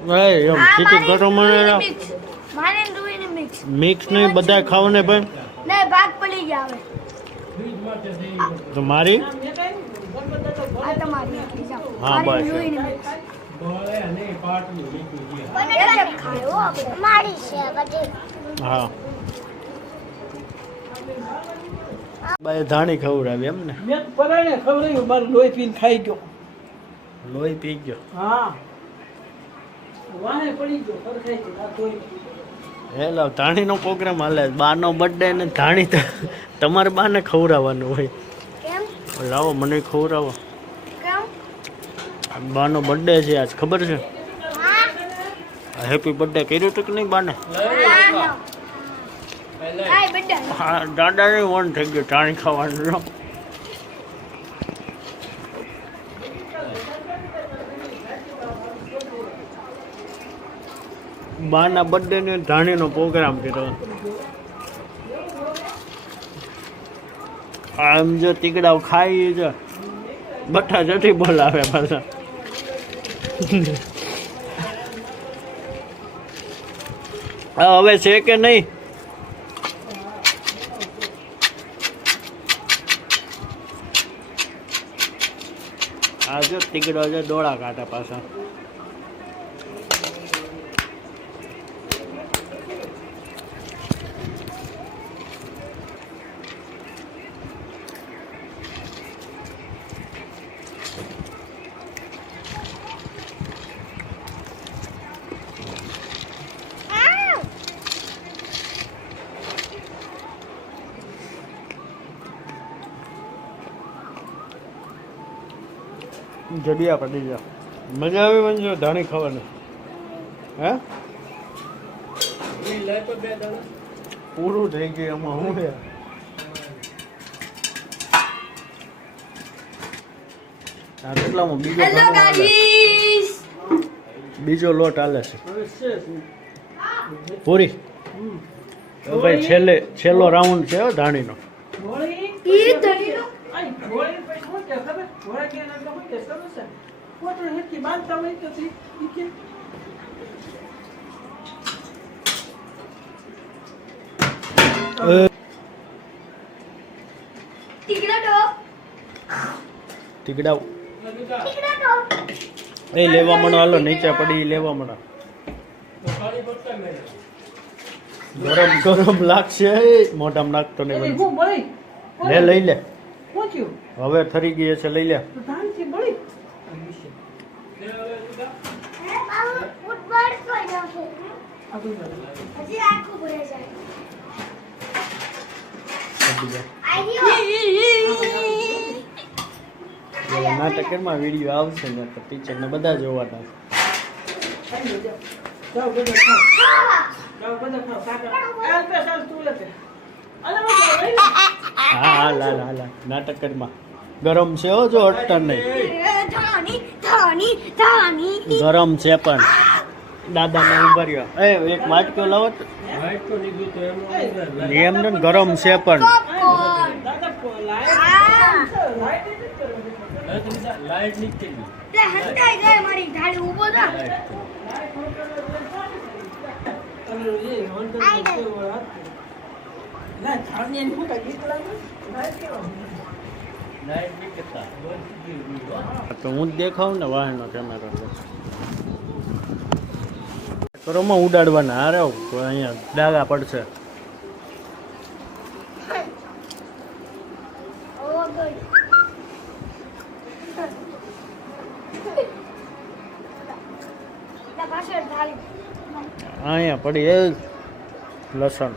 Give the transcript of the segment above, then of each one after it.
એમ city ગરમ મારે ડુંગળી મિક્સ મિક્સ નહીં બધા ખાવ ને ભાઈ નહીં ભાગ પડી ગયા હવે તો મારી આ તમારી હા બસ હા બાય ધાણી ખવડાવી એમ ને મેં પરાણે ખવડાવ્યું મારું લોહી પીને ખાઈ ગયો લોહી પી ગયો હા વાહે પડી ગયો સરખાઈ ગયો આ તોય હેલો ધાણીનો પ્રોગ્રામ હાલે બાનો બર્થડે ને ધાણી તો તમારે બાને ખવડાવવાનું હોય કેમ લાવો મને ખવડાવો કેમ બાનો બર્થડે છે આજ ખબર છે હા હેપી બર્થડે કર્યું હતું કે નહીં બાને હાય બેટા હા દાદાને વન થઈ ગયું ધાણી ખાવાનું બાના બર્થડે ને ધાણીનો પ્રોગ્રામ કર્યો આમ જો તીકડાઓ ખાઈ છે બઠા જતી બોલાવે પાછા હવે છે કે નહીં આ જો તીકડો છે ડોળા કાઢે પાછા જડિયા પડી જા મજા આવી બનજો ધાણી ખાવાની હે પૂરું થઈ ગયું એમાં હું છે આ કેટલામાં બીજો હેલો ગાઈસ બીજો લોટ હાલે છે પૂરી તો ભાઈ છેલ્લો રાઉન્ડ છે હો ધાણીનો ઈ ધણીનો આઈ ઘોડી પછી શું કે ખબર ઘોડા કે ના તો શું કે ખબર છે કોટો હેકી બાંધતા હોય તો ઈ કે તીકડાવ એ લેવા મળો હાલો નીચે પડી લેવા મળો ગરમ ગરમ લાગશે મોઢામાં નાખતો ને એની હું બળી લે લઈ લે પહોંચ્યું હવે થરી ગઈ છે લઈ લે તો ધાનથી બળી હજી આખું ભરે જાય નાટકમાં વિડીયો આવશે ને તો ટીચર ને બધા જોવાના જાઓ બધા ખાઓ જાઓ બધા ખાઓ કાકા આ તો સાલ તું લે અલે લઈ લે હા હા લાલ હાલ નાટકમાં ગરમ છે હો જો અટતા નહીં ધાણી ધાણી ધાણી ગરમ છે પણ દાદા ને ઉભા રહ્યો એક વાટકો લાવો તો. એમ ને ગરમ છે પણ દાદા લાઈટ નીકળી તે હટાઈ જાય મારી ધાડી ઊભો થા અને એ હોન્ડર ના ધાણિયા ને ફૂટા ગીત લાગ્યું લાઈટ નીકળતા તો હું જ દેખાવ ને વાહનો કેમેરો કરોમાં ઉડાડવાના હારે તો અહીંયા ડાગા પડશે અહીંયા પડી એ લસણ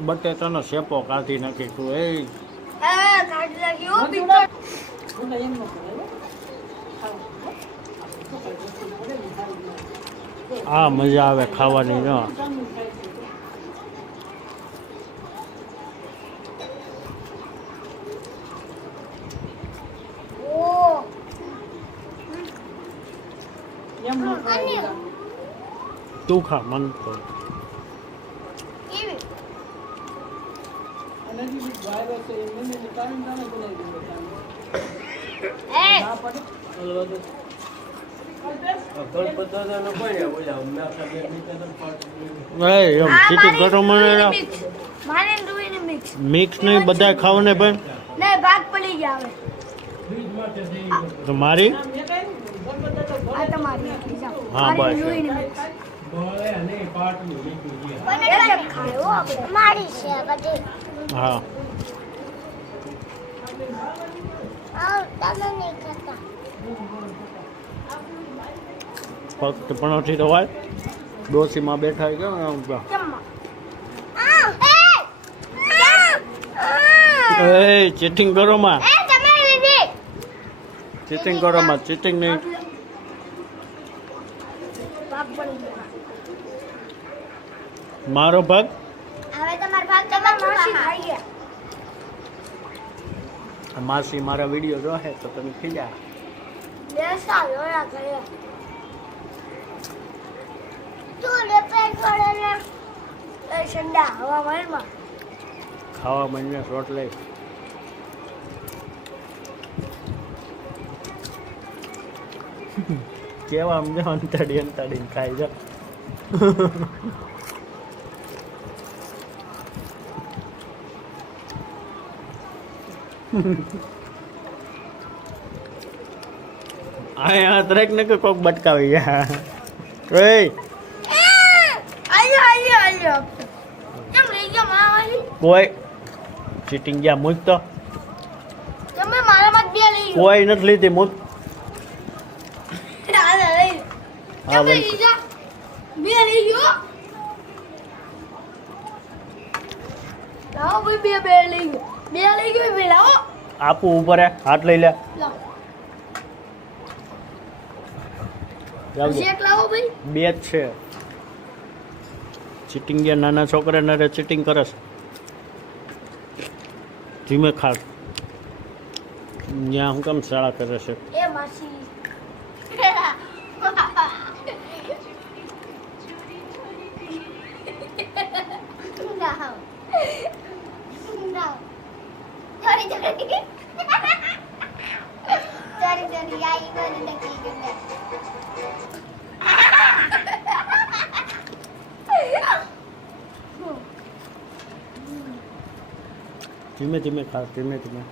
બટેટાનો શેપો કાઢી નાખી તું એ કાઢી નાખ્યો પિક્ચર આ મજા આવે ખાવાની જો સામે ખાય છે તો. ઓહ એમ ન ખાય. તું ખા મન તો કેવી અને હજી બી વાયરો છે એ મમ્મીને કાઢીને કાઢે બોલાવી દીધો કાઢીને. એ ના પડે. એ એમ ચીટી કરો મને મારે રૂઈની મિક્સ મિક્સ નહીં બધા ખાવ ને ભાઈ ને ભાગ પડી ગયા હવે તો મારી ના, મેં કાંઈ નહીં. ગણપત દાદા આ તમારી એકલી જાઓ. હા, મારી બસ. રૂઈની મિક્સ મારી છે બધી હા તમે નહીં ખાતા ફક્ત પણોઠી તો હોય ડોસીમાં બેઠા ગયો ને આમ તો. એ ચીટિંગ કરો માં તમે લીધી ચીટિંગ કરો માં ચીટિંગ નહીં ભાગ પડી ગયા મારો ભાગ હવે તમાર ભાગ તમારા તમાર માસી માસી ખાઈ ગયા માસી મારા વિડીયો જોહે તો તમે ખીજા બેસા લોયા કર્યા તું લેપેટ પડે ને એ સંડા હવામાનમાં ખાવા મને શોટ લઈ કેવા અમને અંતાડીને ખાઈ જા આ ત્રેક ને કોક બટકાવી ગયા એ આયો કેમ લઈ ગયા મારી કોઈ ચીટિંગ ગયા મૂક તો તમે મારા માં બે લઈ ગયો કોઈ નથી લીધી મૂક આલે લઈ હા કેમ લઈ ભાઈ ગયા બે લઈ ગયો લાવો ભાઈ બે લઈ ગયો બે લઈ ગયો બે લાવો આપું ઉપર હે હાથ લઈ લે લાવો લાવજો. શેક લાવો ભાઈ બે જ છે ચીટિંગ ગયા નાના છોકરા નરે ચીટિંગ કરે છે ધીમે ખા ત્યાં હું કેમ શાળા કરે છે એ માસી ના ના થોડી થોડી થોડી થોડી આઈ મને નકી ગમે ધીમે ધીમે ખા ધીમે ધીમે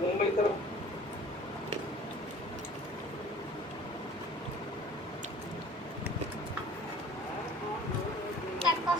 મુંબઈ તરફ કાકો